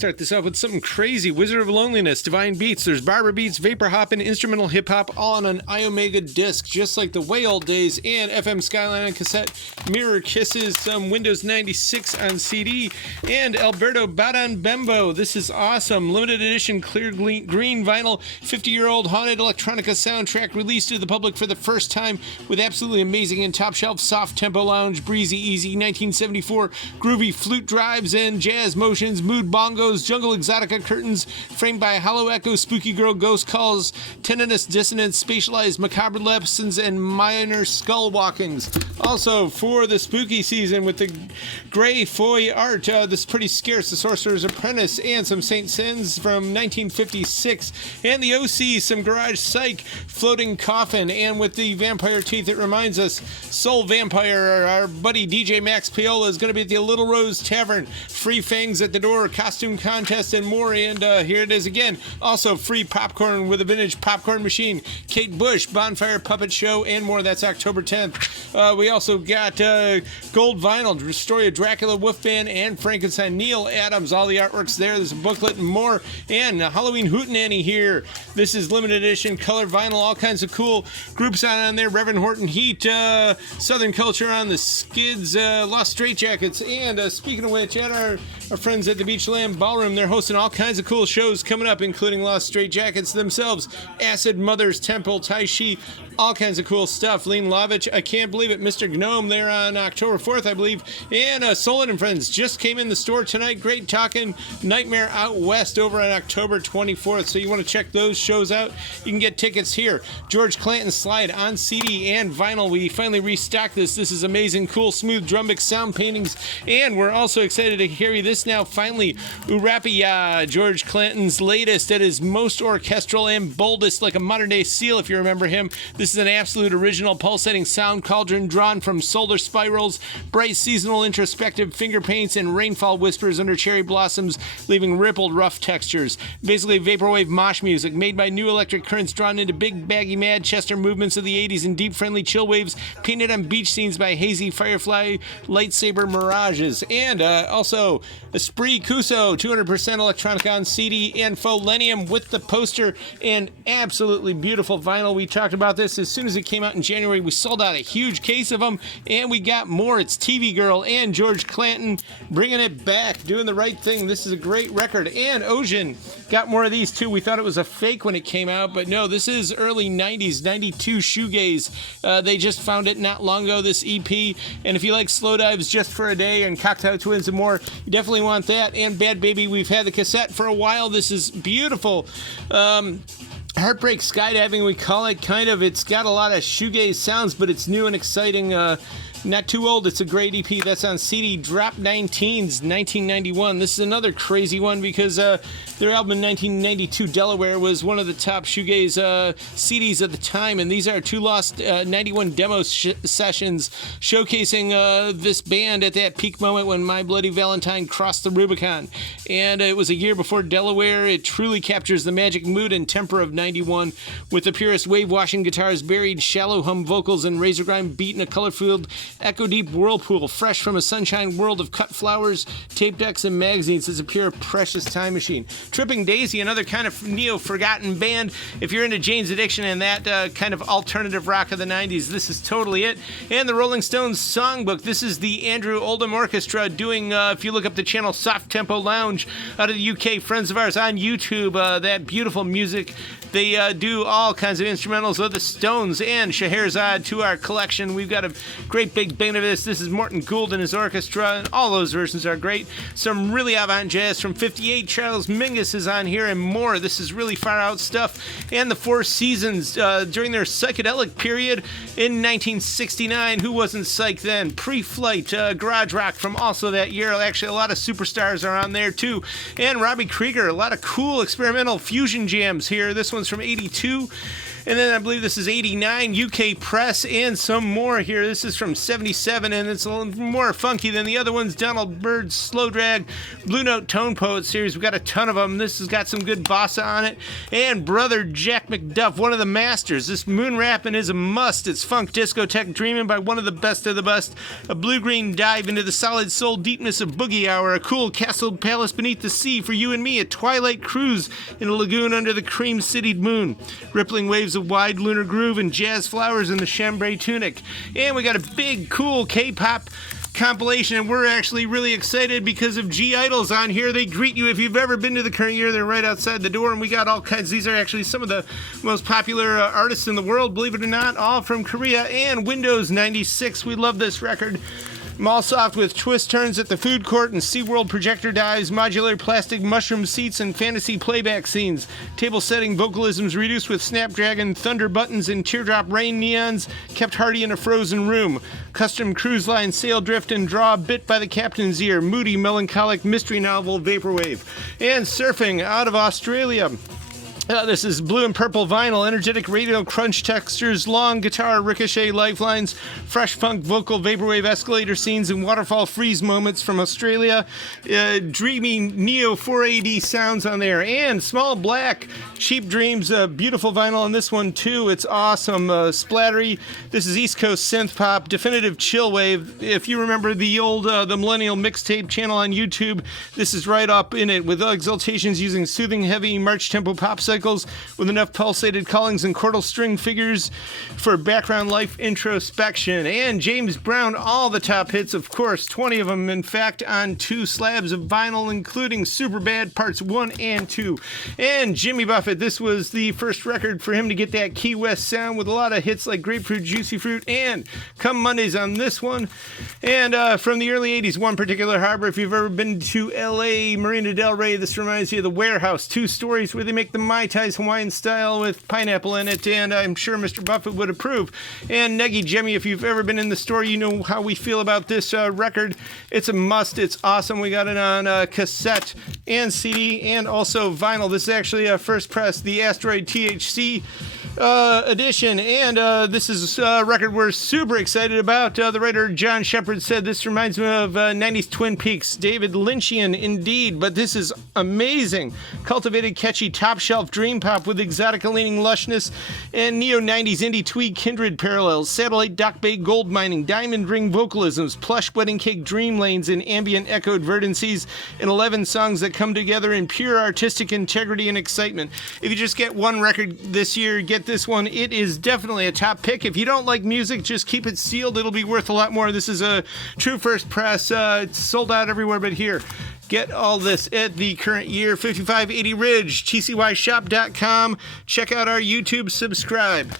Start this off with something crazy. Wizard of Loneliness, Divine Beats. There's Barber Beats, Vapor Hoppin', Instrumental Hip Hop, all on an iOmega disc, just like the way old days, and FM Skyline on cassette, Mirror Kisses, some Windows 96 on CD, and Alberto Badan Bembo. This is awesome. Limited edition clear green vinyl, 50-year-old haunted electronica soundtrack released to the public for the first time with absolutely amazing and top-shelf soft tempo lounge, breezy, easy, 1974, groovy flute drives and jazz motions, mood bongos, jungle exotica curtains framed by hollow echo, spooky girl ghost calls, tendinous dissonance, spatialized macabre lessons, and minor skull walkings. Also, for the spooky season with the gray foy art, this is pretty scarce, The Sorcerer's Apprentice, and some Saint Sins from 1956, and the OC, some Garage Psych, Floating Coffin, and with the vampire teeth, it reminds us, Soul Vampire, our buddy DJ Max Piola is going to be at the Little Rose Tavern, free fangs at the door, costume contest, and more. And here it is again. Also free popcorn with a vintage popcorn machine, Kate Bush, Bonfire Puppet Show, and more. That's October 10th. We also got gold vinyl, Story of Dracula, Wolfman, and Frankenstein, Neil Adams, all the artworks there. There's a booklet and more. And Halloween Hootenanny here. This is limited edition color vinyl, all kinds of cool groups on there. Reverend Horton Heat, Southern Culture on the Skids, Lost Straitjackets, and speaking of which, at our friends at the Beachland Ballroom, they're hosting all kinds of cool shows coming up, including Lost Straitjackets themselves, Acid Mother's Temple, Tai Chi, all kinds of cool stuff. Lean Lovich, I can't believe it, Mr. Gnome there on October 4th, I believe, and Solid and Friends just came in the store tonight. Great Talking Nightmare Out West over on October 24th, so you want to check those shows out. You can get tickets here. George Clanton Slide on CD and vinyl. We finally restocked this. This is amazing, cool, smooth drum mix sound paintings, and we're also excited to carry this now, finally, Urapia, George Clanton's latest, at his most orchestral and boldest, like a modern-day Seal, if you remember him. This is an absolute original pulsating sound cauldron drawn from solar spirals, bright seasonal introspective finger paints, and rainfall whispers under cherry blossoms, leaving rippled rough textures. Basically vaporwave mosh music made by new electric currents drawn into big baggy Manchester movements of the 80s and deep friendly chill waves painted on beach scenes by hazy firefly lightsaber mirages. And also Esprit Cuso, 200% electronica on CD, and Folenium with the poster and absolutely beautiful vinyl. We talked about this as soon as it came out in January. We sold out a huge case of them, and we got more. It's TV Girl and George Clanton bringing it back, doing the right thing. This is a great record. And Ocean got more of these too. We thought it was a fake when it came out, but no, this is early 90s, 92 shoegaze. They just found it not long ago, this EP. And if you like Slow Dives Just for a Day and Cocktail Twins and more, you definitely want that. And Bad Baby, we've had the cassette for a while. This is beautiful. Heartbreak Skydiving, we call it, kind of. It's got a lot of shoegaze sounds, but it's new and exciting. Not too old. It's a great EP. That's on CD. Drop 19s, 1991. This is another crazy one because their album in 1992, Delaware, was one of the top shoegaze CDs at the time, and these are two lost 91 demo sessions showcasing this band at that peak moment when My Bloody Valentine crossed the Rubicon. And it was a year before Delaware. It truly captures the magic mood and temper of 91 with the purest wave-washing guitars, buried shallow hum vocals, and razor grind beat in a color-filled echo-deep whirlpool, fresh from a sunshine world of cut flowers, tape decks, and magazines. It's a pure, precious time machine. Tripping Daisy, another kind of neo-forgotten band. If you're into Jane's Addiction and that kind of alternative rock of the 90s, this is totally it. And the Rolling Stones Songbook. This is the Andrew Oldham Orchestra doing, if you look up the channel Soft Tempo Lounge out of the UK, friends of ours on YouTube, that beautiful music. They do all kinds of instrumentals of the Stones and Scheherazade to our collection. We've got a great big band of this. This is Morton Gould and his orchestra, and all those versions are great. Some really avant jazz from 58. Charles Mingus is on here and more. This is really far out stuff. And the Four Seasons during their psychedelic period in 1969. Who wasn't psyched then? Pre-Flight, garage rock from also that year. Actually, a lot of superstars are on there too. And Robbie Krieger, a lot of cool experimental fusion jams here. This one's from 82. And then I believe this is 89, UK Press, and some more here. This is from 77, and it's a little more funky than the other ones. Donald Byrd's Slow Drag, Blue Note Tone Poet series. We got a ton of them. This has got some good bossa on it. And Brother Jack McDuff, one of the masters. This Moon Rappin' is a must. It's funk discotheque dreaming by one of the best of the best. A blue-green dive into the solid soul deepness of Boogie Hour. A cool castled palace beneath the sea for you and me. A twilight cruise in a lagoon under the cream-citied moon. Rippling waves of wide lunar groove and jazz flowers in the chambray tunic. And we got a big, cool K-pop compilation, and we're actually really excited because of G-Idols on here. They greet you if you've ever been to the current year. They're right outside the door, and we got all kinds. These are actually some of the most popular artists in the world, believe it or not, all from Korea. And Windows 96, we love this record. Mallsoft with twist turns at the food court and SeaWorld projector dives, modular plastic mushroom seats and fantasy playback scenes. Table setting vocalisms reduced with Snapdragon, thunder buttons, and teardrop rain neons kept Hardy in a frozen room. Custom cruise line sail drift and draw bit by the captain's ear. Moody, melancholic mystery novel Vaporwave. And surfing out of Australia. This is blue and purple vinyl, energetic radio crunch textures, long guitar ricochet lifelines, fresh funk vocal vaporwave escalator scenes, and waterfall freeze moments from Australia. Dreamy Neo 4AD sounds on there. And Small Black, Cheap Dreams, beautiful vinyl on this one too. It's awesome. Splattery. This is East Coast synth pop, definitive chill wave. If you remember the old the Millennial Mixtape channel on YouTube, this is right up in it with exaltations using soothing heavy march tempo pop cycles with enough pulsated callings and chordal string figures for background life introspection. And James Brown, all the top hits, of course, 20 of them, in fact, on 2 slabs of vinyl, including Superbad Parts 1 and 2. And Jimmy Buffett, this was the first record for him to get that Key West sound with a lot of hits like Grapefruit, Juicy Fruit, and Come Mondays on this one. And from the early 80s, one particular harbor, if you've ever been to LA, Marina Del Rey, this reminds you of the Warehouse, 2 stories where they make the Mai Tais Hawaiian style with pineapple in it, and I'm sure Mr. Buffett would approve. And Neggy Gemmy, if you've ever been in the store, you know how we feel about this record. It's a must. It's awesome. We got it on cassette and CD and also vinyl. This is actually a first press, the Asteroid THC edition, and this is a record we're super excited about. The writer John Shepard said this reminds me of 90s Twin Peaks. David Lynchian indeed, but this is amazing. Cultivated, catchy, top-shelf dream pop with exotica-leaning lushness and neo-90s indie twee kindred parallels. Satellite Dock Bay gold mining, diamond ring vocalisms, plush wedding cake dream lanes, and ambient echoed verdancies, and 11 songs that come together in pure artistic integrity and excitement. If you just get one record this year, get this one. It is definitely a top pick. If you don't like music, just keep it sealed. It'll be worth a lot more. This is a true first press. It's sold out everywhere but here. Get all this at the current year 5580 Ridge, tcyshop.com. Check out our YouTube, subscribe.